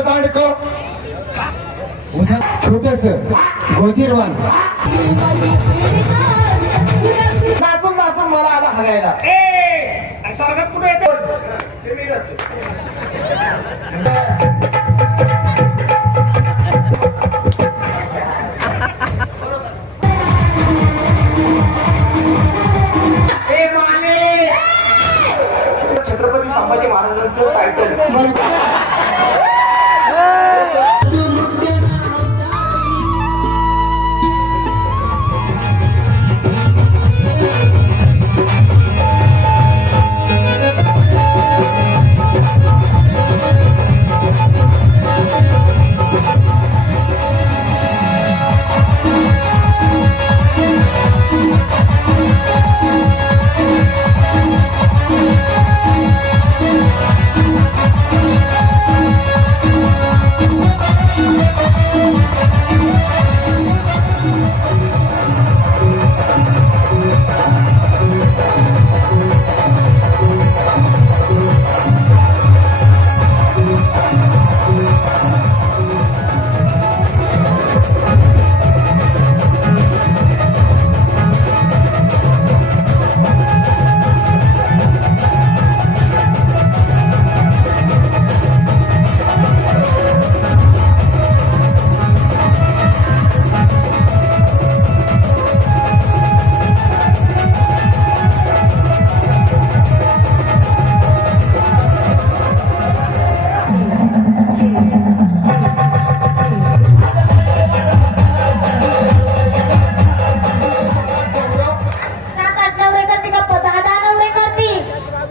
उसाचं दांडक छोटस गोजीरवान नाचून नाचून मला आला हागायला. स्वर्गात कुठे येते छत्रपती संभाजी महाराजांचं टायटल.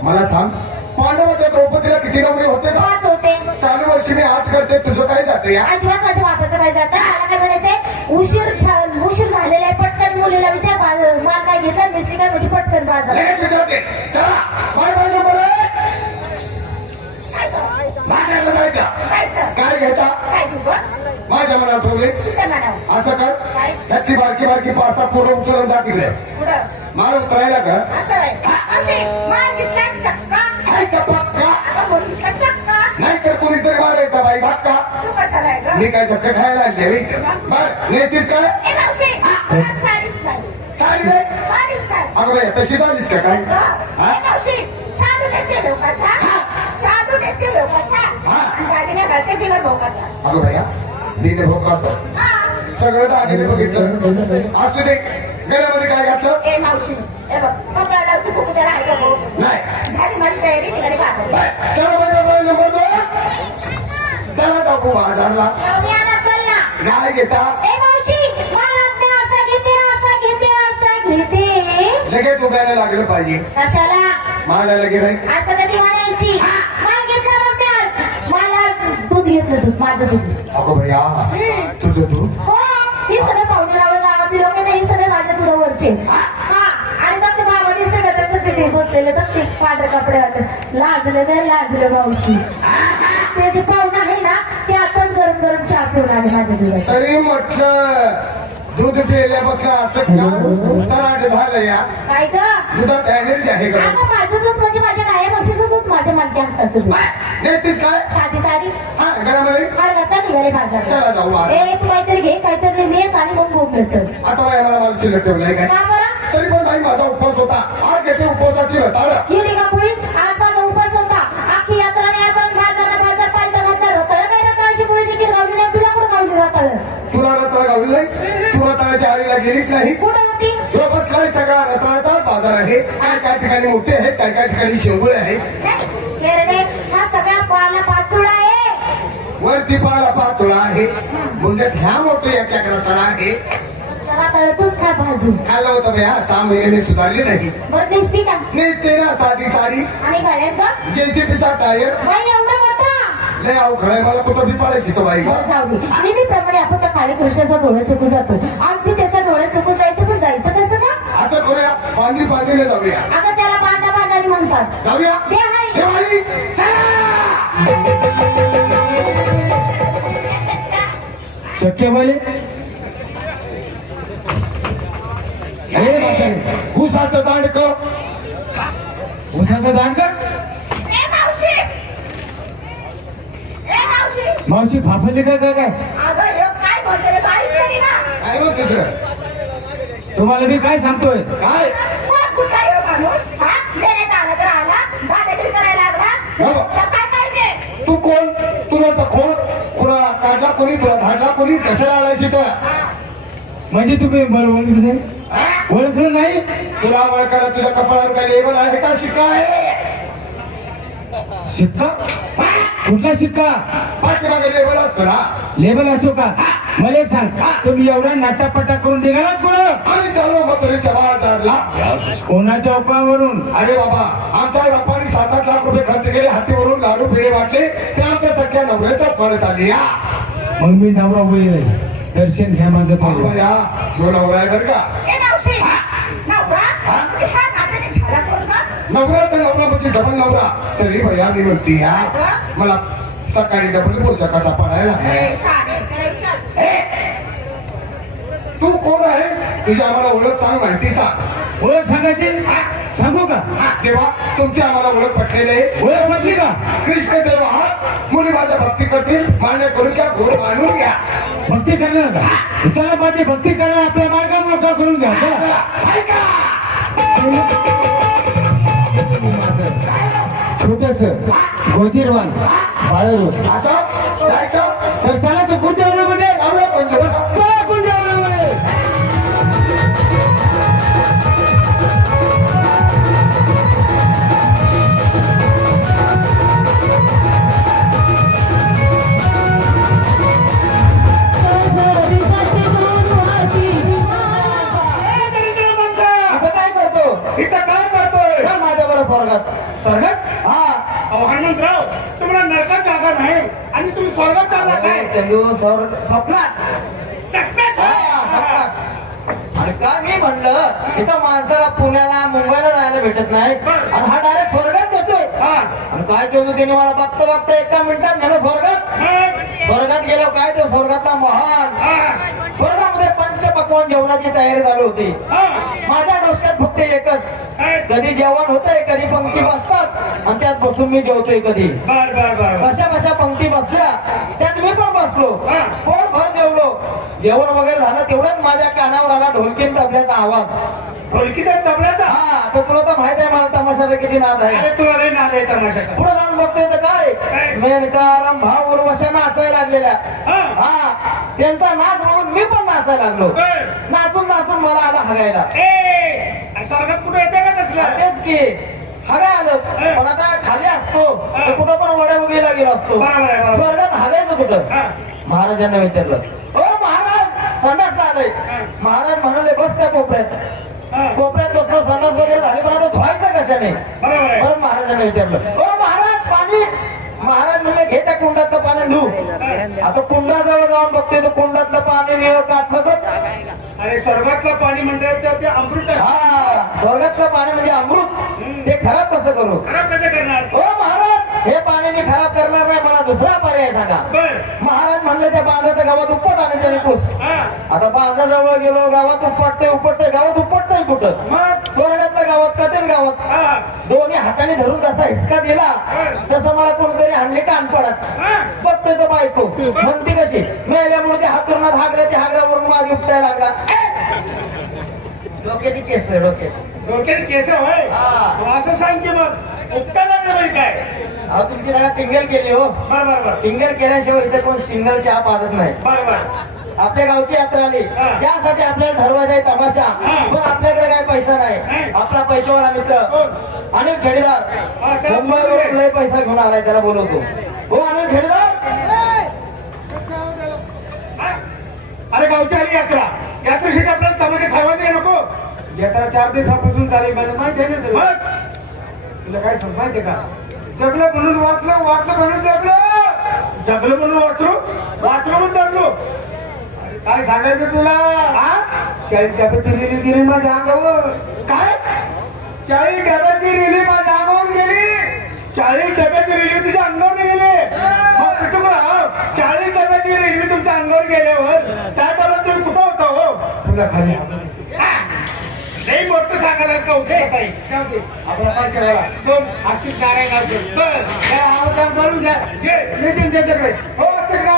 मला सांग, पांडवाच्या द्रौपदीला किती नवरे होते का? 5 होते. चालू वर्षी मी 8 करते, तुझं काय जाते या? अजिबात माझ्या बापाचं काय जातं. मला काय म्हणायचंय, उशीर झालेला आहे, पटकन मुलीला विचार, माल काय घेतला मिस्त्री काय म्हणजे पटकन बाजार. लगेच विचारते, चला काय नंबर आहे? माझ्याकडे जायचं. काय घेता? काय घेऊ माझ्या मनावर ठेवलेस. म्हणावं असं कर, काय? त्यातली बारकी बारकी 5-6 पोरं उचलून जा तिकडे. पुढं मार उतरायला का? असं आहे. असे मार घेतला चक्का, काय का पक्का? अगं मुलीचा चक्का. नाही तर कोणीतरी मारायचा बाई धक्का. तू कशाला आहे ग? मी काय धक्का खायला आणले बर नेसतीस काय? ए मावशी, तुला साडीच नाही. साडी नाही. साडीच नाही. अगं बाई तशी झालीस का काय? हा? ए मावशी, शादू नेसते लोकांचा. शादू नेसते लोकांचा. आणि दागिने घालते बिगर भोकाचा. अगं भैया मी भोकाचा सगळं दागिने बघितलं. असू दे, गळ्यामध्ये काय घातलं? ए मावशी, ए बघ कपडा लावते फुकू त्याला आहे का भाऊ? नाही. झाली माझी तयारी, निघाली बाजारात. बाय. चला बाई नंबर 2. चला जाऊ बाजारला. मी आणा चल ना. काय घेता? ए मावशी, मला मी असं घेते, असं घेते, असं घेते. लगेच उभ्याला लागलं पाहिजे. कशाला? मला लगे नाही. असं कधी म्हणायची? माल घेतला मग मी. मला दूध घेतलं, दूध माझं दूध. अगं भैया तुझं दूध? हो, ही सगळे पाहुणे गावातील लोक नाही, सगळे माझ्या दुधावरचे. हा, आणि तर ते बाबा दिसते का तर तिथे बसलेले तर ते पांढरे कपडे वाटत लाजलं मावशी. ते जे पाहुणं आहे ना ते आताच गरम गरम चहा पिऊन आले माझ्या दुधात. तरी म्हटलं दूध पिल्यापासून असं का तराट झालं या? काय ग? दुधात एनर्जी आहे का? अगं माझं दूध म्हणजे माझ्या गाया म्हशीचं दूध, माझ्या मालकी हक्काचं दूध. नेसतीस काय? साधी साडी हा गळ्यामध्ये. हार घातला, निघाले बाजारात. चला जाऊ आज. ए तू काहीतरी घे, काहीतरी नेस आणि मग बोंबलं चल. आता बाई मला शिल्लक ठेवलंय काय? का बरं? तरी पण बाई माझा उपवास होता. आज घेते उपवासाची रताळ. ही निघा पुढे. आज माझा उपास होता. अख्खी यात्रा बाजार पालता घातला. रताळ काय रताळाची पोळी देखील गावली नाही. तुला कुठं गावली रताळ? तुला रताळ गावली नाहीस? तू रताळाच्या आळीला गेलीच नाही. कुठं होती? तुला बस काय सगळा रताळाचाच बाजार आहे. काय ठिकाणी मोठे आहेत, काय ठिकाणी शेंगुळे आहेत. केरडे, हा सगळा पाला पाचोळा आहे. वरती पाला पाचोळा आहे, मुंड्यात ह्या मोठे एक रताळ आहे. रताळ तूच खा भाजून. खाल्लं होतं बया, 6 महिने सुधारली नाही. बरं दिसती का? नेसते ना साधी साडी. आणि गाड्यात जेसीबीचा टायर. बाई एवढा मोठा. लय अवघड मला कुठं बी पाळायची सवय का? जाऊ दे. नेहमीप्रमाणे आपण त्या काळे कृष्णाचा डोळा चुकून जातो. आज मी त्याचा डोळा चुकून जायचं, पण जायचं कसं का? असं करूया, पांढरीला जाऊया. आता त्याला बांधारी म्हणतात. जाऊया. देवारी. चक्केवाले उसाचं दांडक. उसाचं दांडक. मावशी फाफली का काय अगं हे काय म्हणते रे? ऐकते की ना? काय म्हणते सर? तुम्हाला मी काय सांगतोय? काय कोण कुठला ह्यो माणूस? हा? देण्यात आला तर आला, दादागिरी करायला लागला. हो. तुला काय पाहिजे? तू कोण? तुला कोण? तुला काढला कोणी? तुला धाडला कोणी? कशाला आलायस इथं? म्हणजे तुम्ही मला ओळखलं नाही? ओळखलं नाही? तुला ओळखायला तुझ्या कपाळावर काय लेबल आहे का? शिक्का आहे? शिक्का? कुठला शिक्का? पाठीमागे लेबल असतो ना. लेबल असतो का? मला एक सांग, तुम्ही एवढा नाटापटा करून निघालात कुठं? आम्ही चाललो मथुरीच्या बाजारला. कोणाच्या उपायावरून? अरे बाबा, आमच्या आई बापाने 7-8 लाख रुपये खर्च केले, हातीवरून लाडू पेढे वाटले, ते आमच्या सख्या नवऱ्याच्या परत आली. या मग मी नवरा होईल, दर्शन घ्या माझं अगं पहिलं. या, जो नवरा आहे बरं का? ए मावशी, नवरा? म्हणजे ह्या नात्याने झाला कोण गं? नवऱ्याचा नवरा म्हणजे डबल नवरा. तरी भैया मी म्हणते या, मला सकाळी डबल बोलचा कसा पडायला. ए, शहाणे, त्याला विचार. तू कोण आहेस? तुझी आम्हाला ओळख सांग, माहिती सांग. ओळख सांगायची? सांगू का? तेव्हा तुमची आम्हाला ओळख पटलेली आहे. ओळख म्हटली का? कृष्ण देव आहात, मुली माझ्या भक्ती करतील, मान्य करून घ्या, घोड मानून घ्या. भक्ती करणार का? चला माझी भक्ती करणार, आपल्या मार्ग मोठा करून घ्या. चला. ऐका, छोटस गोजीरवान बाळरू असं जायचं तर त्याला तो कुंजेवण्यामध्ये आम्हाला पण जेवण. चला कुंजेवण्यामध्ये. इथं काय करतो? इथं काय करतोय? चल माझ्या बरोबर स्वर्गात. स्वर्गात? हा. अहो हनुमंतराव, तुम्हाला नरकात जागा नाही आणि तुम्ही स्वर्गात चालला काय? चंदू स्वप्नात. सगळ्यात हा, स्वप्नात. आणि काय मी म्हणलं, इथं माणसाला पुण्याला मुंबईला जायला भेटत नाही आणि हा डायरेक्ट स्वर्गात जातोय. हा. आणि काय चंदू त्याने मला बघता बघता एका मिनिटात नेलं स्वर्गात. स्वर्गात गेलो काय तो स्वर्गातला महान. स्वर्गामध्ये पंचपक्वान जेवणाची तयारी झाली होती. माझ्या डोक्यात फक्त एकच, कधी जेवण होतंय, कधी पंक्ती बसतात आणि त्यात बसून मी जेवतोय कधी. बर बर बर. कशा कशा पंक्ती बसल्या त्यात मी पण बसलो, पोट भर जेवलो. जेवण वगैरे झालं तेवढंच माझ्या कानावर आला ढोलकीन तबल्याचा आवाज. ढोलकीचा तबल्याचा? हा, तर तुला तर माहित आहे मला तमाशाचा किती नाद आहे. अरे तुला लय नाद आहे तमाशाचा. पुढे जाऊन बघतोय तर काय, मेनका रंभा उर्वशा नाचायला लागलेल्या. हा, त्यांचा नाच बघून मी पण नाचायला लागलो. नाचून नाचून मला आला हगायला. स्वर्गात कुठे येते का तसलं? तेच की हगाय आलं. पण आता खाली असतो तर कुठं पण वड्या उगीला गेलो असतो. बरोबर आहे, बरोबर. स्वर्गात हगायचं कुठं? महाराजांना विचारलं, ओ महाराज संडासला आलंय. महाराज म्हणाले बस त्या कोपऱ्यात. कोपऱ्यात बसलो, संडास वगैरे झाले, पण आता धुवायचं कशाने? बरोबर आहे. परत महाराजांना विचारलं, ओ महाराज पाणी. महाराज म्हणले घे त्या कुंडातलं पाणी धु. आता कुंडाजवळ जाऊन बघतोय तर कुंडातलं पाणी निळ काटसकट. अरे स्वर्गातलं पाणी म्हणतात ते अमृत आहे. हा, स्वर्गातलं पाणी म्हणजे अमृत. ते खराब कसं करू? खराब कसं करणार? ओ महाराज हे पाणी मी खराब करणार नाही, मला दुसरा पर्याय सांगा. बर. महाराज म्हणले त्या बांधाच्या गावात उपट आणि त्याने पूस. हा. आता बांधाजवळ गेलो, गावात उपटते गावात उपटतंय कुठं? मग? स्वर्गातल्या गावात कठीण गावात. हा. दोन्ही हाताने धरून जसा हिसका दिला तसं मला कोणतरी हाणली कान पडत. बघतोय तो बायको म्हणती कशी, मेल्यामुळे ते हातून हागऱ्या हागऱ्यावरून माझी उपटायला लागला. डोक्याची केस आहे, डोक्यात. डोक्यात केस होय. हा. मग असं सांग की मग उपटायला लागलं म्हणजे काय? अहो तुमची जरा टिंगल केली हो. बर बर बर. टिंगल केल्याशिवाय इथे कोण सिंगल चहा पाहत नाही. बर बर. आपल्या गावची यात्रा आली त्यासाठी आपल्याला ठरवायचा आहे तमाशा. पण आपल्याकडे काय पैसा नाही. आपला पैशावाला मित्र अनिल छडीदार मुंबईवरून लय पैसा घेऊन आलाय, त्याला बोलवतो. हो अनिल छडीदार. अरे गावची आली यात्रा, यात्रेसाठी आपल्याला तमाशे ठरवायचे आहे नको? यात्रा 4 दिवसापासून झाली, मला माहिती आहे ना सगळं. मग तुला काय सांग माहितीये का? जगलं म्हणून वाचलं, वाचलं म्हणून जगलं. जगलो म्हणून वाचलो, वाचलो म्हणून जगलो. काय सांगायचं तुला? हा? 40 डब्याची रिली गेली माझ्या अंगावर. काय? 40 डब्याची रिली माझ्या अंगावर गेली. 40 डब्याची रेल्वे तुझ्या अंगावर गेले. मग पिटू का? 40 डब्याची रेल्वे तुमच्या अंगावर गेल्यावर त्या बाबत तुम्ही कुठं होता हो? तुला खाली नाही मोठं सांगायला का उठे काही आपला पैसा बघा. दोन आर्थिक नारायण बर काय आवडतात बोलून घ्या. घे. नितीन त्याच्याकडे. हो त्याच्याकडे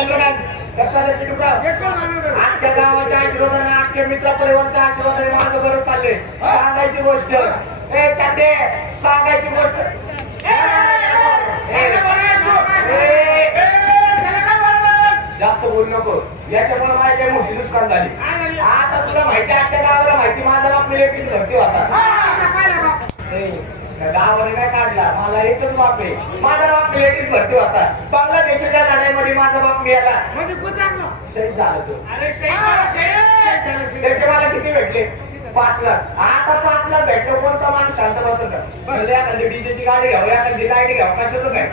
चंद्रकांत कसा पिटुकराव एकदम आनंद. आख्या गावाच्या आशीर्वादाने आख्या मित्र परिवाराच्या आशीर्वादाने माझं बरं चाललंय सांगायची गोष्ट ए चांदे सांगायची गोष्ट जास्त बोलू नको याच्यामुळे माझी काही मोठी नुकसान झाली आता तुला माहिती आहे आख्या गावाला माहिती माझा बाप मिलिटरीत भरती होता गावाने काय काढला मला एकच बाप आहे माझा बाप मिलिटरीत भरती होता बांगलादेशाच्या लढाईमध्ये माझा बाप मिळाला म्हणजे कुचांग. शहीद झाला तो अरे शहीद. त्याचे मला किती भेटले 5 लाख आता 5 लाख भेटलो कोणता माणूस शांत बसत म्हणजे एखादी डीजेची गाडी घ्यावं एखादी गाडी घ्यावं कशाचं काय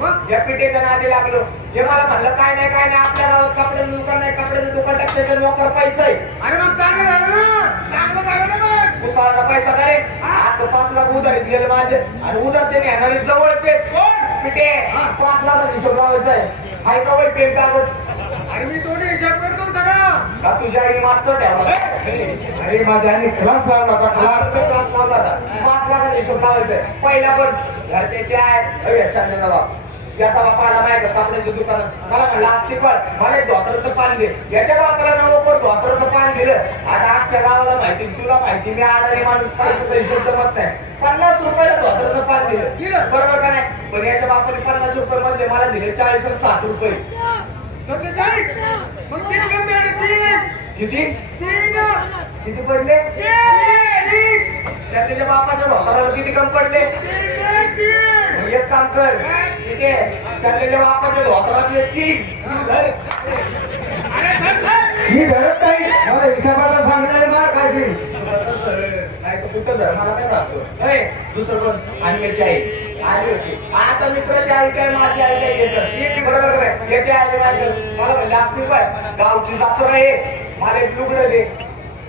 मग या पिठेच्या नादी लागलो हे मला म्हणलं काय नाही आपल्या गावात कपड्याचं दुकान नाही कपड्याचं दुकान टाकण्याचा नोकर पैसा आहे अरे मग चांगलं झालं ना. चांगलं झालं ना मग. उसाळाचा पैसा का रे आता 5 लाख उधारीत गेलं माझे आणि उधारचे नेणारे जवळचे पिठे 5 लाखाचा हिशोब लावायचा आहे हाय का वय पेन कागद अरे मी दोन्ही हिशोब करतो सगळा. का तुझ्या आईने मास्तर ठेवला अरे माझ्या आणि क्लास लावला होता क्लास क्लास लावला होता 5 लाखाचा हिशोब लावायचा पहिला पण घरच्याचे आहेत चांगले बाप याचा बापा आला माहिती कपड्याचं दुकान मला म्हणलं असती पण मला एक धोतराचं पान दे याच्या बापाला नवं धोतराचं पान दिलं आता अख्ख्या गावाला माहिती तुला माहिती मी आणारी माणूस पैशाचा हिशोब जमत नाही 50 रुपयाला धोतराचं पान दिलं बरोबर का नाही पण याच्या बापाने 50 रुपये मध्ये मला दिले 40 आणि 7 रुपये 47. मग तीन कमी आले, तीन. किती तीन. किती पडले तीन. त्याच्या बापाच्या धोतराला किती कम पडले तीन. मग एक काम कर ठीक आहे चाललेल्या बापाच्या धोतरातले 3 अरे धर, धर. मी धरत नाही मला हिसाबाचा सांगणारे मार खायची नाही तर कुठं धर मला काय सांगतो दुसरं कोण आणण्याची आई आली होती आता मित्राची आई काय माझी आई काय येतात बरोबर काय याची आई नाही मला म्हणले असतील काय गावची जातो आहे मला एक लुगडं दे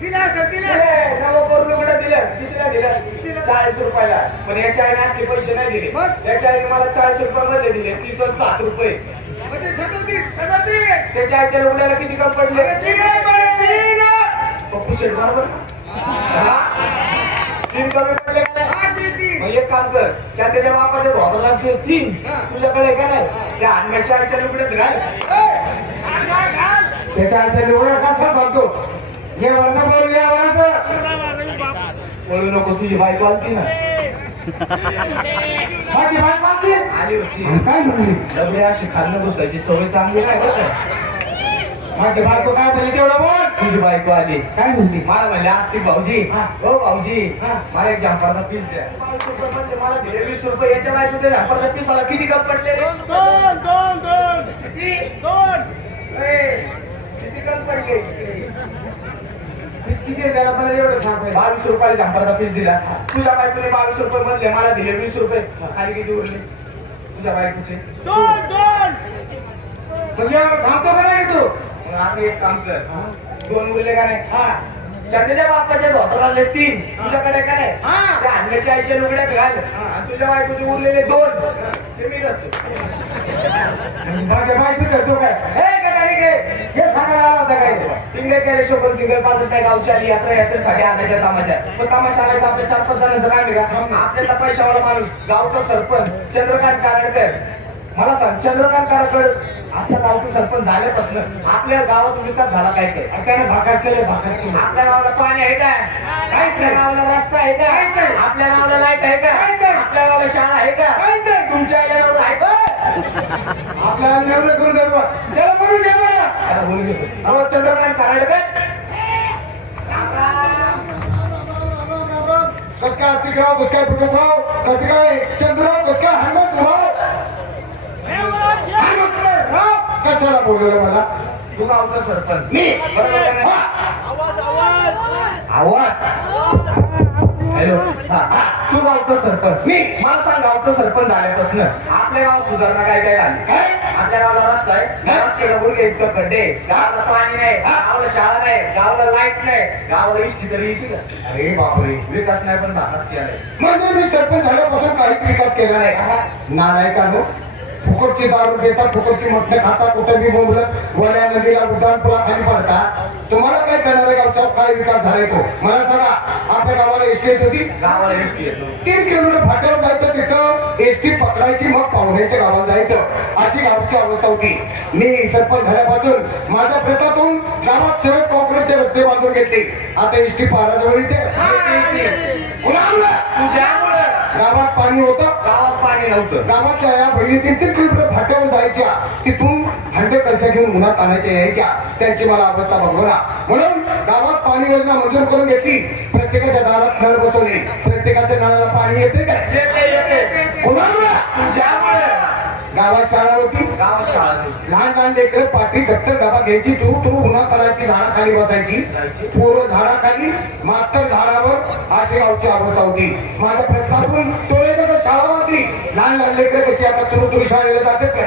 तिला असं, तिला असं. नवं करून लुगडं दिलं कितीला दिलं 40 रुपयाला पण याच्या आईने आणखी पैसे नाही दिले मग? याच्या आईने मला 40 रुपयामध्ये दिले 30 आणि 7 रुपये म्हणजे 37. त्याच्या आईच्या लुगड्याला किती कम पडले तीन पडले, तीन. पप्पू शेठ बरोबर हा? 3 कमी पडले का नाही हा, तीन. मग एक काम कर चांदेच्या बापाच्या धोतराला 3 तुझ्याकडे का नाही त्या आणण्याच्या आईच्या लुगड्यात घाल घाल, घाल, घाल. त्याच्या आईच्या निवडा कसा सांगतो हे वरचं बोल या वरचं बोलू नको तुझी बायको आलती ना माझी बाय मागली आली होती काय म्हणली डबडे अशी खाल्लं घुसायची सवय चांगली नाही बरं का माझी बायको काय म्हणली तेवढं बोल तुझी बायको आली काय म्हणली मला म्हणले असती भाऊजी हो भाऊजी मला एक जम्परचा पीस द्या 22 रुपये म्हणले मला दिले 20 रुपये याच्या बायकोच्या जम्परचा पीस आला किती कप पडले रे? किती किती कप पडले वीस किती आहे त्याला मला एवढं सांग 22 रुपयाला जम्परचा पीस दिला तुझ्या बायकोने 22 रुपये म्हणले मला दिले 20 रुपये खाली किती उरले तुझ्या बायकोचे मग एवढं सांगतो का नाही तू मग आता एक काम कर 2 उरले का नाही चंद्याच्या बापाच्या धोतराले 3 तुझ्याकडे का नाही त्या आणल्याच्या आईच्या लुगड्यात घाल आणि तुझ्या बायकोचे उरलेले 2 ते मी करतो माझ्या बायको करतो काय हे गटारीकडे हे सांगायला आला होता काय इंग्रजी आले शोभन सिंगल पाजत नाही गावची आली यात्रेसाठी आणायच्या तमाशा पण तमाशा आणायचा आपल्या 4-5 जणांचं काय नाही का आपल्याला पैशावाला माणूस गावचा सरपंच चंद्रकांत कारडकर मला सांग चंद्रकांत कारडकर आपल्या गावचं सरपंच झाल्यापासून आपल्या गावात विकास झाला काय काय त्याने भाकास केले आपल्या गावाला पाणी आहे का आपल्या गावाला रस्ता आहे का आपल्या गावाला लाईट आहे का आपल्या गावाला शाळा आहे का तुमच्या आईला एवढं आहे का आपल्याला निवडणूक करून देतो त्याला म्हणून घे मला त्याला बोलू घेतो अहो चंद्रकांत कारडकर कस काय अस्तिकराव कस काय पुटतराव कसं काय चंद्रराव कस काय हनुमंतराव कशाला बोलवलं मला तू गावचा सरपंच मी बरोबर का नाही? आवाज हॅलो तू गावचा सरपंच मी मला सांग गावचा सरपंच झाल्यापासून आपल्या गावात सुधारणा काय काय झाली आपल्या गावाला रस्ता आहे रस्त्याला गुडघे इतकं खड्डे गावाला पाणी नाही गावाला शाळा नाही गावाला लाईट नाही गावाला इष्टी तरी येते का अरे बापरे विकास नाही पण भागास केलाय म्हणजे मी सरपंच झाल्यापासून काहीच विकास केला नाही नालायकानो फुकटची दारू देतात, फुकटची म्हटलं खाता, कुठं बी बोंबलत वड्या नदीला उड्डाण पुला खाली पडता. तुम्हाला काय करणार आहे गावचा? काय विकास झालाय तो मला सांगा. आपल्या गावाला एसटी येत होती, गावाला एसटी येतो. 3 किलोमीटर फाट्यावर जायचं, तिथं एसटी पकडायची, मग पाहुण्याच्या गावाला जायचं. अशी गावची अवस्था होती. मी सरपंच झाल्यापासून माझ्या प्रयत्नातून गावात सरळ कॉन्क्रीटचे रस्ते बांधून घेतले. आता एसटी पाराजवळ येते. कुणामुळं? तुझ्यामुळं गावात पाणी होतं, गावात पाणी नव्हतं. गावातल्या या बहिणी 3-3 किलोमीटर फाट्यावर जायच्या, तिथून हंडे कशा घेऊन उन्हात आणायच्या यायच्या. त्यांची मला अवस्था बघवला. म्हणून गावात पाणी योजना मंजूर करून घेतली. प्रत्येकाच्या दारात नळ बसवले. प्रत्येकाच्या नळाला पाणी येते का? येते. कुणामुळं? तुझ्यामुळं गावात शाळा होती, गावात शाळा नव्हती. लहान लहान लेकरं पाठी दप्तर डबा घ्यायची, तू उन्हात आणायची, झाडाखाली बसायची. पोरं झाडाखाली, मास्तर झाडावर. अशी गावची अवस्था होती. माझ्या प्रयत्नातून टोळ्याच्या शाळा बांधली. लहान लहान लेकरं कशी आता तुरु शाळेला जातात का?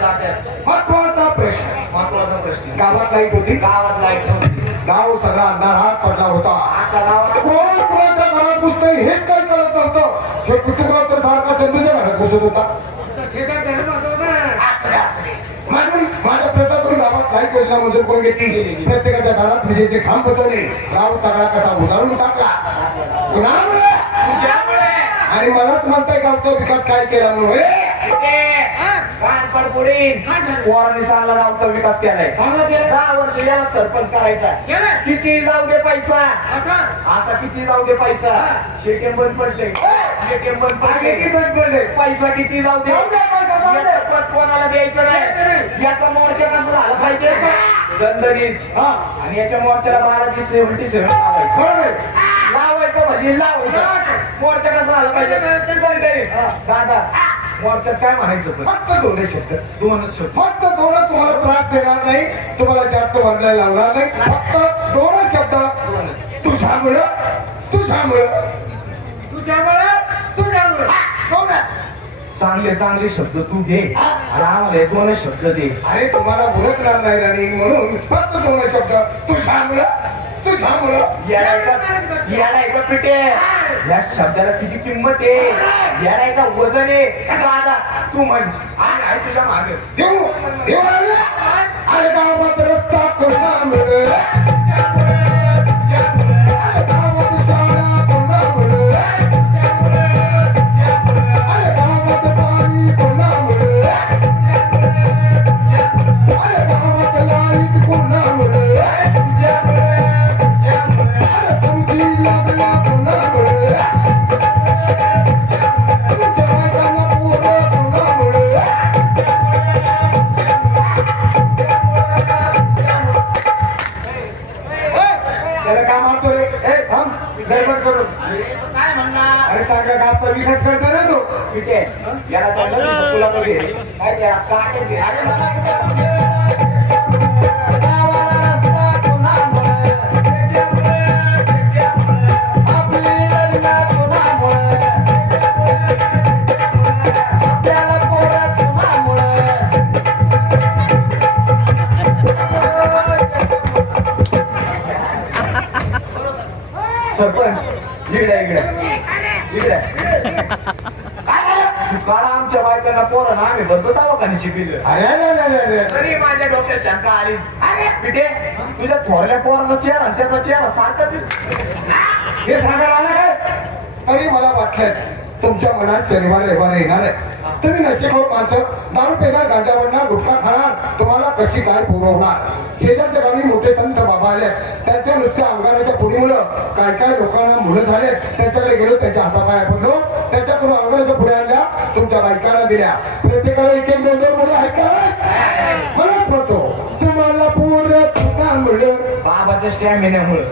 जात्या महत्वाचा प्रश्न, महत्वाचा प्रश्न. गावात लाईट होती, गावात लाईट नव्हती. गाव सगळा अंधारात पडला होता. आता गावात कोण कुणाच्या घरात घुसतंय हेच काही कळत नव्हतं. हे कुटुंबात तर सारखा चंदूच्या घरात घुसत होता. म्हणून माझ्या प्रयत्नातून गावात लाईट योजना मंजूर करून घेतली. प्रत्येकाच्या दारात विजेचे खांब बसवले. गाव सगळा कसा उजाळून टाकला. कुणामुळे? तुझ्यामुळे. आणि मलाच म्हणताय गावचा विकास काय केला म्हणून? पोरांनी चांगला गावचा विकास केलाय. 10 वर्ष याला सरपंच करायचा. किती जाऊ दे पैसा, असा किती जाऊ दे पैसा. शेकेम बंद पडते, एटीएम बंद पडते. पैसा किती जाऊ दे, पट कोणाला द्यायचं नाही. याचा मोर्चा कसा झाला पाहिजे दणदणीत. आणि याच्या मोर्चाला बालाजी 77 लावायचं म्हणजे लावायचं. मोर्चा कसा झाला पाहिजे दणदणीत. दादा मोर्चात काय म्हणायचं? फक्त 2 शब्द, 2 शब्द. फक्त 2. तुम्हाला त्रास देणार नाही, तुम्हाला जास्त वर्णायला लावणार नाही. फक्त 2 शब्द. तुझ्यामुळं, तुझ्यामुळं, तुझ्यामुळं, तुझ्यामुळं. 2च. चांगले चांगले शब्द तू घे आणि आम्हाला 2 शब्द दे. अरे तुम्हाला उरकणार नाही रनिंग म्हणून फक्त 2 शब्द. तुझ्यामुळं, तुझ्यामुळं. येडायचं पिटे. या शब्दाला किती किंमत आहे. येडायचा वजन आहे. दादा तू म्हण, आम्ही आहे तुझ्या मागे. देऊ, देऊ आले. अरे गावात रस्ता कोणामुळं? अरे गावात शाळा कोणामुळं? अरे गावात पाणी कोणामुळं? अरे गावात लाईट कोणामुळं? अरे तुमची लग्न कोणामुळं? तुमच्या बायकांना पोरं कोणामुळं? त्याला काय मारतो रे? ए थांब, गडबड करू. काय म्हणणार अरे चांगल्या गावचा विकास करतो ना तो. पिटे? याला चांगलं तुला घे काय त्याला काटे घे. अरे गावाला रस्ता कोणामुळे? आपली लग्न कोणामुळे? आपल्याला पोरं कोणामुळे? सरपंच इकडे तू काढा आमच्या बायकांना पोरं ना आम्ही बदलत आहो का शिकलं. अरे अरे अरे अरे. तरी माझ्या डोक्यात शंका आलीच. अरे पिठे तुझ्या थोरल्या पोराचा चेहरा आणि त्याचा चेहरा सारखा हे सांगायला आलं काय? तरी मला वाटलंच तुमच्या मनात शनिवार रविवार येणारच. तुम्ही नशेखोर माणसं, दारू पेणार, गांजा बनणार, गुटखा खाणार, तुम्हाला कशी काय पुरवणार? शेजारच्या गावी मोठे संत बाबा आलेत. त्यांच्या नुसत्या अंगाराच्या पुढीमुळं काय काय लोकांना मुलं झालेत. त्यांच्याकडे गेलो, त्यांच्या हातापाया पडलो, त्यांच्याकडून अंगाराच्या पुढे आणल्या, तुमच्या बायकांना दिल्या. प्रत्येकाला 1-1, 2-2 मुलं आहेत का? मलाच म्हणतो तुम्हाला पूर्ण तुझ्यामुळं, बाबाच्या स्टॅमिनामुळं.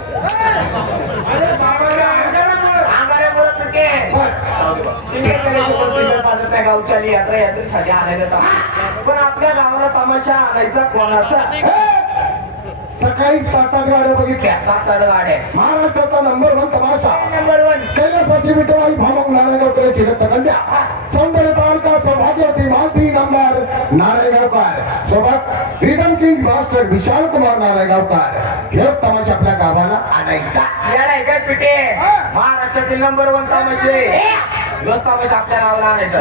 गावच्या यात्रेसाठी आणायचा पण आपल्या गावाला तमाशा आणायचा कोणाचा? सकाळी 7-8 गाड्या बघितल्या. 7-8 गाड्या. महाराष्ट्राचा नंबर 1 तमाशा. नंबर 1 कैलासवासी विठ्ठलराव भामक नारायणगावकरांची दत्तकन्या. सौंदर्य तालुका सौभाग्यवती मालती नामदार नारायणगावकर सोबत rhythm king master Vishal Kumar Narayangaonkar. हेच तमाशा आपल्या गावाला आणायचा. येडाय काय पिटे? महाराष्ट्रातील नंबर 1 तमाशे. बस तामाशा आपल्या नावाला आणायचा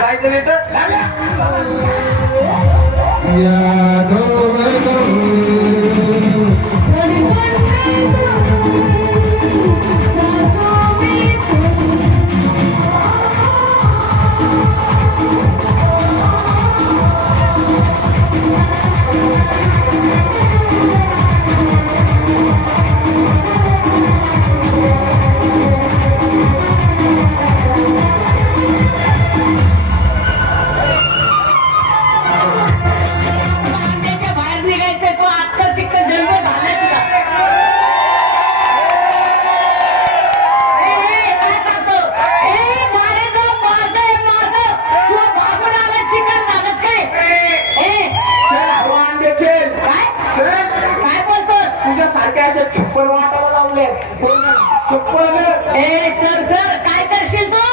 जायचं नाही तर त्याच्या बाहेर निघायचंय तो आत्ता शिकत जन्म झालाय तुला काय सांगतो नारे तो माझं तू भागून आलं चिकन झालंच काय काय बोलतोस तुझ्या सारख्या अशा 56 वाटाला लावले 56 सर काय करशील तू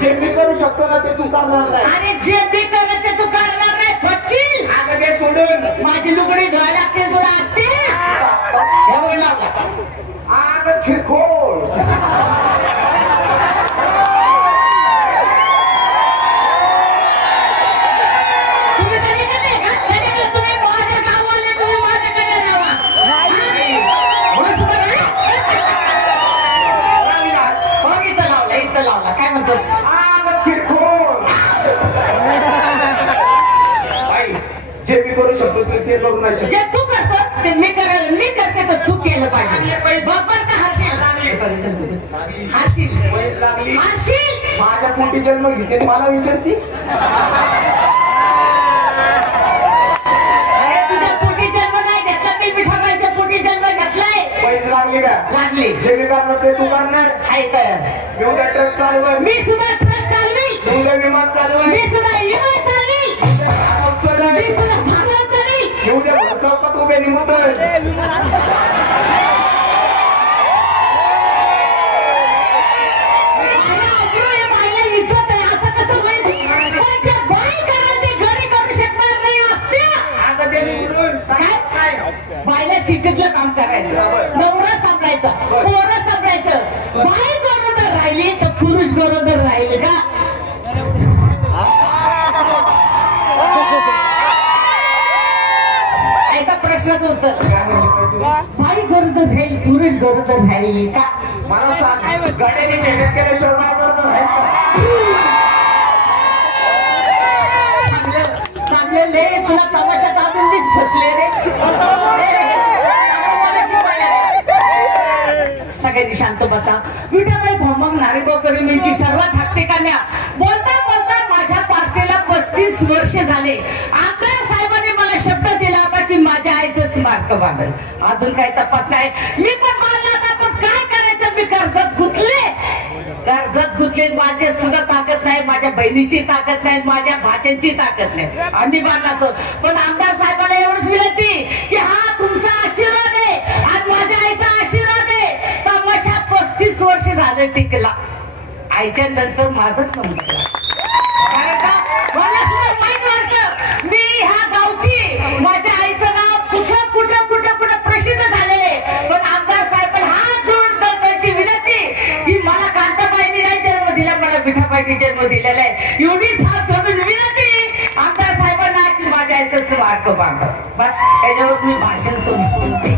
जे मी करू शकतो ना ते तू करणार नाही आणि जे मी करत ते तू करणार नाही बच्चील अगं ते सोडून माझी लुगडी धुवायला लागते तुला असते हे बघ लावला अगं खिरखोल तुम्ही त्याच्याकडे का त्याच्याकडे तुम्ही माझ्या गावाले तुम्ही माझ्याकडे राहा बस बरं हो इथं लावला काय म्हणतोस अगं खिरखोल आई जे मी करू शकतो ते लोक नाही शकत जे तू करतो ते मी करायला मी करते तर तू केलं पाहिजे बरोबर का हरशील वयस लागली हरशील माझ्या पोटी जन्म घेते मला विचारती अरे तुझ्या पोटी जन्म नाही घेतला मी मिठाबाईच्या पोटी जन्म घेतलाय वयस लागली का लागली जे मी करणार ते तू करणार आहे तर मी उद्या ट्रक चालवणार मी सुद्धा ट्रक चालवी उद्या विमान चालवणार मी सुद्धा युएस चालवी मी सुद्धा भागात चालवी उद्या भर चौकात उभे निमंत्रण मला अब्रू आहे, मला इज्जत आहे, असं कसं होईल? पण जे बाई करेल ते घरी करू शकणार नाही असते. आता ते सोडून काय? बाईला शिकचं काम करायचं नवरा सांभाळायचं पोरं सांभाळायचं बाई गरोदर राहिली तर पुरुष गरोदर राहिले का ऐका प्रश्नाचं उत्तर बाई गरोदर राहील पुरुष गरोदर राहिली का मला सांग गाड्याने मेहनत केल्याशिवाय काय करणार आहे चांगले ले तुला तमाशा दाबून मीच फसले रे मला शिकवायला रे. सगळ्यांनी शांत बसा विठाबाई भोमक नारेगाव करीमीची सर्वात हट्टे कन्या बोलता बोलता माझ्या पार्टीला 35 वर्ष झाले आमदार साहेबांनी मला शब्द दिला होता की माझ्या आईचं स्मारक बांधल अजून काही तपास नाही मी पण बांधला होता पण काय करायचं मी कर्जात गुंतले माझे सुद्धा ताकद नाही माझ्या बहिणीची ताकद नाही माझ्या भाच्यांची ताकद नाही आम्ही बांधला असतो पण आमदार साहेबांना एवढंच विनंती की हा तुमचा आशीर्वाद आहे आणि माझ्या आईचा आशीर्वाद आहे तमाशा 35 वर्ष झालं टिकला आईच्या नंतर माझंच नंबर कारण का मला सुद्धा वाईट वाटलं मी ह्या गावची माझ्या आईचं नाव कुठं प्रसिद्ध झालेले पण आमदार साहेब हात जोडून करण्याची विनंती की मला कांताबाईंनी नाही जन्म दिला मला विठाबाईंनी जन्म दिलेला आहे एवढीच हात जोडून विनंती आमदार साहेबांना की माझ्या आईचं स्मारक बांधा बस याच्यावर मी भाषण संपवते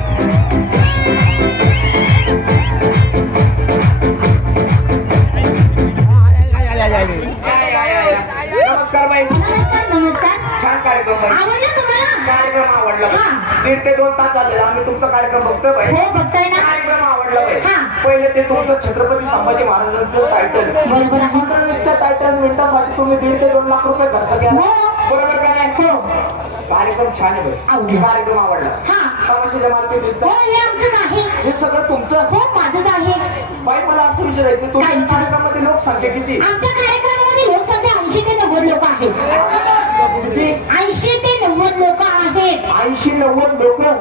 नमस्कार बाई नमस्कार छान कार्यक्रम बाई आवडलं तुम्हाला कार्यक्रम आवडला हा. 1.5 ते 2 तास झाले आम्ही तुमचा कार्यक्रम बघतोय बाई हो बघताय ना कार्यक्रम आवडला बाई हा. पहिले ते तुमचं छत्रपती संभाजी महाराजांचं टायटल बरोबर आहे. 15-20च्या टायटल मिनिटासाठी तुम्ही 1.5 ते 2 लाख रुपये खर्च केला हो. बरोबर का नाही हो कार्यक्रम छान आहे बाई आवडला. कार्यक्रम आवडला हा. तमाशाच्या मालकी हो दिसतात हे आमचंच आहे हे सगळं तुमचं हो माझंच आहे बाई मला असं विचारायचं काय तुमच्या विचार? कार्यक्रमामध्ये लोकसंख्या किती आमच्या कार्यक्रमामध्ये लोकसंख्या 80 ते 90 लोक आहेत किती 80 ते 90 लोक आहेत 80-90 लोक हा.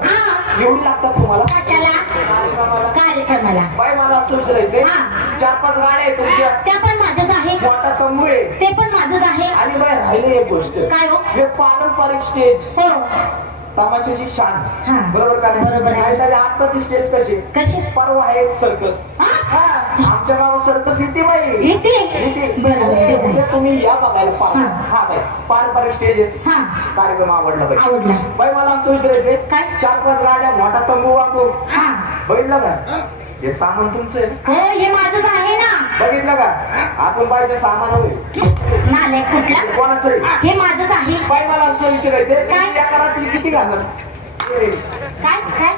एवढी लागतात तुम्हाला कशाला कार्यक्रमाला कार्यक्रमाला बाई मला असं विचारायचंय हा. 4-5 गाड्या आहेत तुमच्या त्या पण माझंच आहे मोठा तंबू आहे ते पण माझंच आहे आणि बाई राहिली एक गोष्ट काय हो? हे पारंपरिक स्टेज हो तमाशाची शान हा. बरोबर का नाही? बरोबर आहे. आणि त्याच्या आत्ताची स्टेज कशी कशी? परवा आहे सर्कस हा? आमच्या गावात सर्कस येते बाई येते? बरोबर. उद्या तुम्ही या बघायला हा. हा बाई पारंपरिक स्टेज आहे हा. कार्यक्रम आवडला बाई आवडला. बाई मला असं विचारायचे काय? 4-5 गाड्या मोठा तंबू वागू हा. बघितलं का हे सामान तुमचं आहे हो, हे माझंच आहे ना. बघितलं का आपण बाईचं सामान होईल नाले कुठला? कोणाचं आहे? हे माझंच आहे. बाई मला असं विचारायचे काय? एका रात्रीची किती घालणार काय काय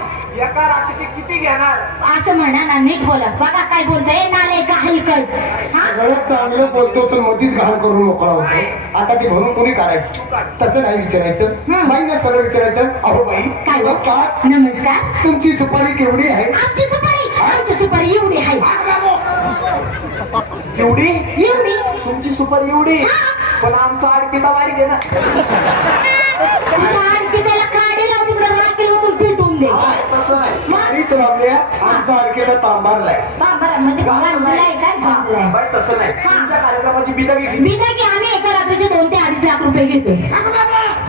एका रात्रीची किती घेणार असं म्हणा ना, नीट बोला. बघा काय बोलताय, नाले का हलकट. हा? सगळ्यात चांगलं बोलतो पण मधीच घाण करून मोकळा होतो. आता ती म्हणून कोणी काढायची तसं नाही विचारायचं. हं. बाईला सरळ विचारायचं, अहो बाई काय हो? नमस्कार, नमस्कार. तुमची सुपारी केवढी आहे? आमची सुपारी एवढी आहे. एवढी एवढी? तुमची सुपर एवढी पण आमचा आडकिता बारीक आहे ना तुझ्या आणखी त्याला काढी लावून तिकडे राखेल मधून पेटवून दे. तसं नाही गाडीच लावल्या आमचा अडकेला तांबारलाय. बरं, म्हणजे गांजलाय काय गांजलाय? बाई तसं नाही तुमच्या कार्यक्रमाची बिदा किती मी काय की आम्ही एका रात्रीचे 2 ते 2.5 लाख रुपये घेतो.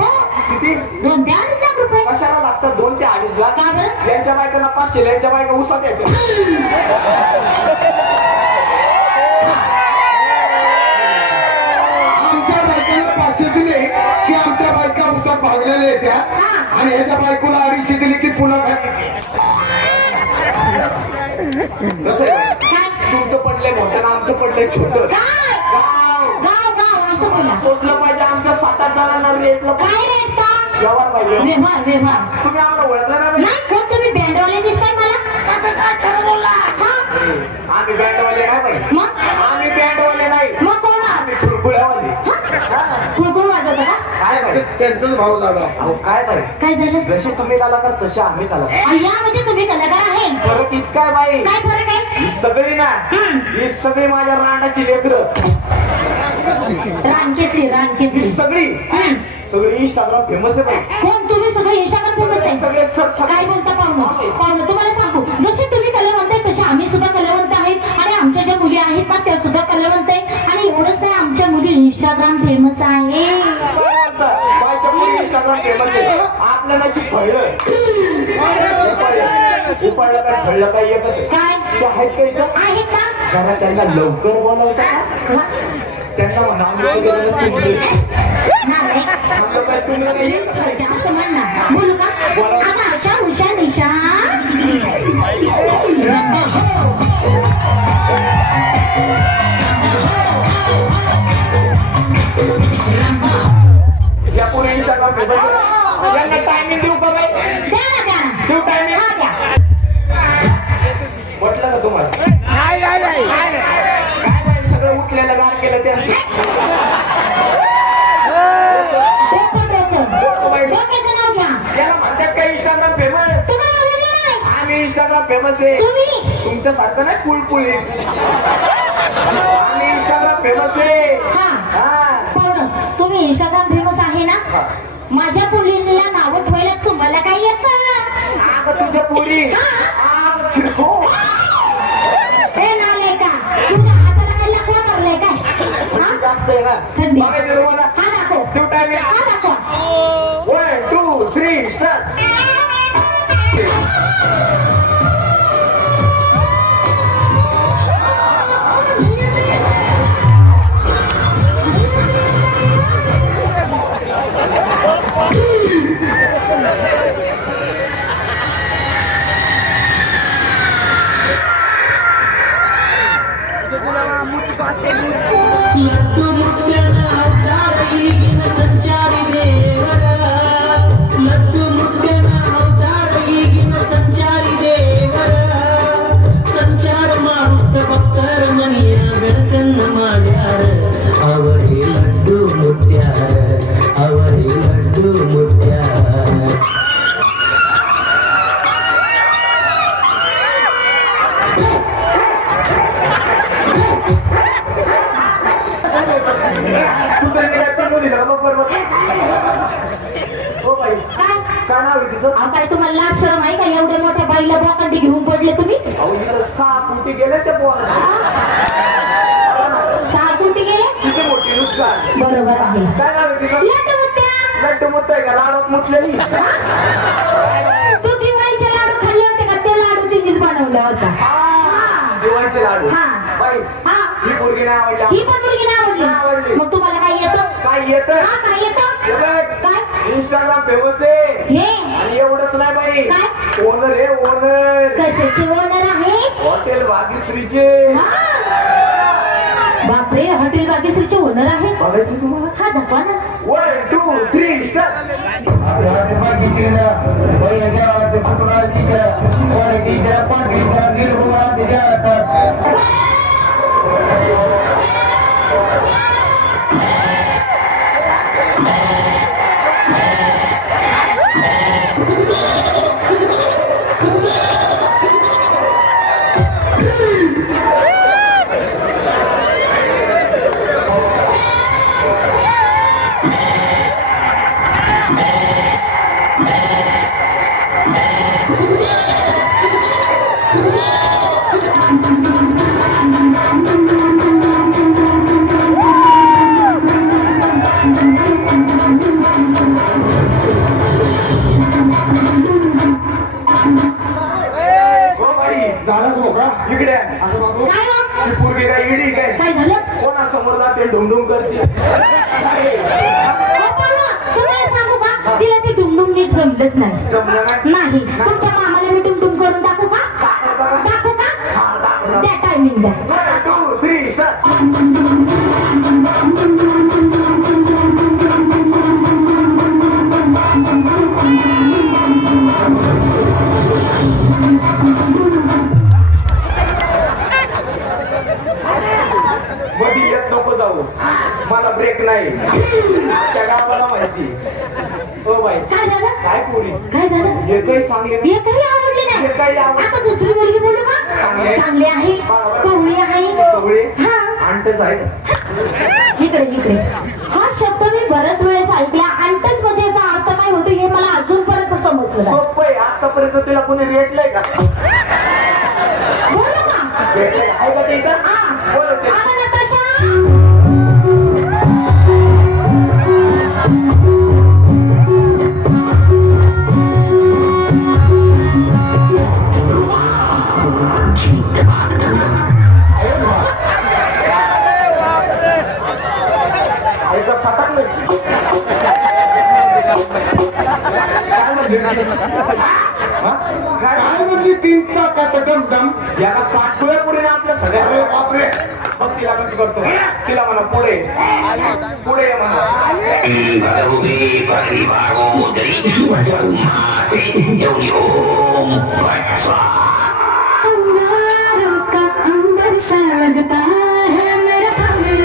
हो, किती 2 ते 2.5 लाख रुपये. कशाला लागतात 2 ते 2.5 लाख का बरं? यांच्या बायकांना 500 यांच्या बायका उसात येते आमच्या बायकांना 500 दिले की आमच्या बायका उसात भागलेल्या येत्या आणि ह्याच्या बायकोला 250 दिले की पुन्हा खाली. कसं आहे काय? तुमचं पडलंय मोठं आणि आमचं पडलंय छोटं काय? गाव गाव गाव असं बोला. सोचलं पाहिजे आमच्या 7-8 जणांना रेटलं काय रेट का? व्यवहार पाहिजे व्यवहार. तुम्ही आम्हाला ओळखलं नाही नाही, कोण तुम्ही बँडवाले दिसताय मला? हा? आम्ही बँडवाले नाही बाई मग? आम्ही बँडवाले नाही मग कोण? आम्ही फुलफुल्यावाले कुळकुळ वाजवतं का? काय बाई त्यांचाच भाव झाला. अहो काय बाई काय झालं? जसे तुम्ही कलाकार तसे आम्ही कलाकार अय्या, म्हणजे तुम्ही कलाकार आहे. फरक इतका आहे बाई काय फरक आहे? ही सगळी ना ही सगळी माझ्या रांडाची लेकरं रानकेतली ही रानकेतली. सगळी सगळी इंस्टाग्राम फेमस आहे बाई कोण तुम्ही? सगळे इंस्टाग्राम फेमस आहे. सगळे काय बोलता पाहुणं? तुम्हाला सांगू, जसे तुम्ही कलावंत आहे तसे आम्ही सुद्धा कलावंत आहेत आणि आमच्या ज्या मुली आहेत ना त्या सुद्धा कलावंत आहेत. आणि एवढंच नाही, आमच्या मुली इंस्टाग्राम फेमस आहे. बायच्या मुली इंस्टाग्राम फेमस आहे आपल्या नशीब फळलं उपाडलं काय फळलं काय एकच आहे काय ते आहेत का इथं आहेत ना? जरा त्यांना लवकर बोलावता का त्यांना म्हणा आम्ही सगळे तुमचे नाही, म्हणलं काय तुम्ही नाही येत नाही. असं म्हण ना. बोलू का? बोला. आता आशा उषा निशा या पुढे इंस्टाग्राम फेमस आहे यांना टायमिंग देऊ का बाई द्या ना, द्या ना. देऊ टायमिंग हा, द्या. म्हटलं का तुम्हाला काय बाई सगळं उठलेलं गार केलं त्यांचं डोक्याचं नाव घ्या. याला म्हणतात काय इंस्टाग्राम फेमस तुम्हाला आवडलं नाही? आम्ही इंस्टाग्राम फेमस आहे तुम्ही? तुमच्यासारखं नाही कुळकुळी आम्ही इंस्टाग्राम फेमस आहे हा. पाहुणं, तुम्ही इंस्टाग्राम फेमस आहे ना? माझ्या मुलीला नावं ठेवायला तुम्हाला काय येतं? अगं तुझ्या पोरी अगं फिरतो हे नाले का? तुझ्या हाताला काय लकवा करलंय काय? हा? जास्त आहे ना थंडी. बघायचं तुम्हाला हा दाखव. देऊ टायमिंग हा दाखवा. 1 2 3 स्टार्ट काय नाव आहे तिचं अहो, काय तुम्हाला लाज शरम आहे का? एवढ्या मोठ्या बाईला बोकांडी घेऊन पडले तुम्ही? अहो इथं 6 कोटी गेले त्या पोराला 6 कोटी गेले? किती मोठी नुकसान बरोबर आहे. काय नाव आहे तिचं लड्डू मुत्या. लड्डू मुततंय का लाडूत मुतलेली तू दिवाळीचे लाडू खाल्ले होते का ते लाडू तिनेच बनवला होता दिवाळीचे लाडू हा. बाई हा ही पोरगी नाही आवडली ही पण मुलगी नाही नाही आवडली आवडली. मग तुम्हाला काय येतं काय येत हा काय येतं काय इंस्टाग्राम फेमस आहे हे आणि एवढंच नाही बाई काय? ओनर आहे ओनर कशाचे ओनर आहे हॉटेल भाग्यश्रीचे हा. बापरे हॉटेल बागेश्रीचे ओनर आहे बघायचं तुम्हाला हा दाखवा ना 1 2 3 स्टार्ट हो बाई झालाच मोकळा इकडे असं बाबू काय हो? ही पोरगी काय इडी काय काय झालं कोणासमोर जाते ढुंगढुंग करते हो पण ना, तुम्हाला सांगू का तिला ते डुमडुम नीट जमलंच नाही जमलं नाही नाही तुमच्या मामाला मी डुमडुम करून टाकू का टाकू का त्या टायमिंग द्या 1 2 3 स्टार्ट मध्ये येत नको जाऊ मला ब्रेक नाही त्या गावाला माहिती हो बाई काय झालं काय पोरी काय झालं येतोय चांगले हे काही आवडले हे काही नाही आवडलं. आता दुसरी मुलगी बोलू का चांगली आहे. चांगली आहे कवळी आहे कवळे हा आणतच आहे इकडे इकडे हा शब्द मी बऱ्याच वेळेस ऐकला अंटच म्हणजे याचा अर्थ काय होतो हे मला अजूनपर्यंत समजलं नाही सोपं आहे आतापर्यंत तिला कोणी रेटलंय का बोलू का रेटलंय आहे का ते इथं? हा बोलवते. अगं नताशा आहे का सटाकलं काय म्हणजे हा? काय काय म्हणजे 3 चाकाचं डमडम याला पाठपुऱ्या पुढे ना आपल्या अरे सगळ्या बापरे मग तिला कसं करतो तिला म्हणा पुढे पुढे ये म्हणा भगवते भगवी भागोदरी वसुमासे एवढी ओम स्वाहा अंगारों का अंबर सा लगता है मेरा सामने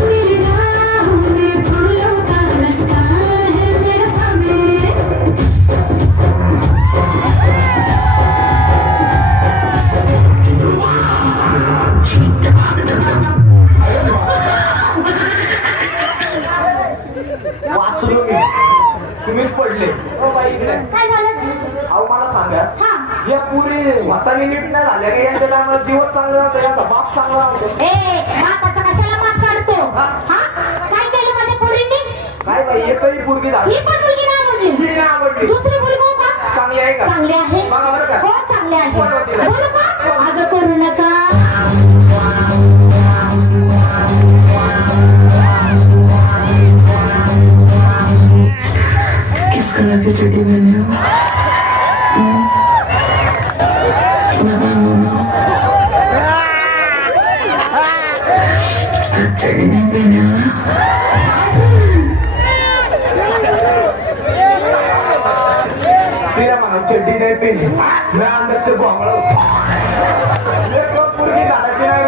मेरी राहों में फूलों का रास्ता है मेरा सामने वाचलो मी तुम्हीच पडले हो बाई इकडे काय झालं अहो मला सांगा हा या पुरी म्हातारी नीट नाही झाल्या का यांच्या टायमाला दिवस चांगला होता यांचा बाप चांगला होता ए बापाचा कशाला माप काढतो हा काय केलं माझ्या पोरींनी काय बाई एकही पुरगी झाली ही पण मुलगी नाही आवडली ही नाही आवडली दुसरी मुलगी हो का चांगली आहे का चांगली आहे बघा बरं का हो चांगली आहे बोलवा तिला. बोलू का अगं करू नका किस कलर की चड्डी पहने हो चड्डी नहीं पहने हो तिला म्हणा चड्डी नाही पेली मी अंदर से भोंगळा होतो. एक पुरगी झाडाची नाही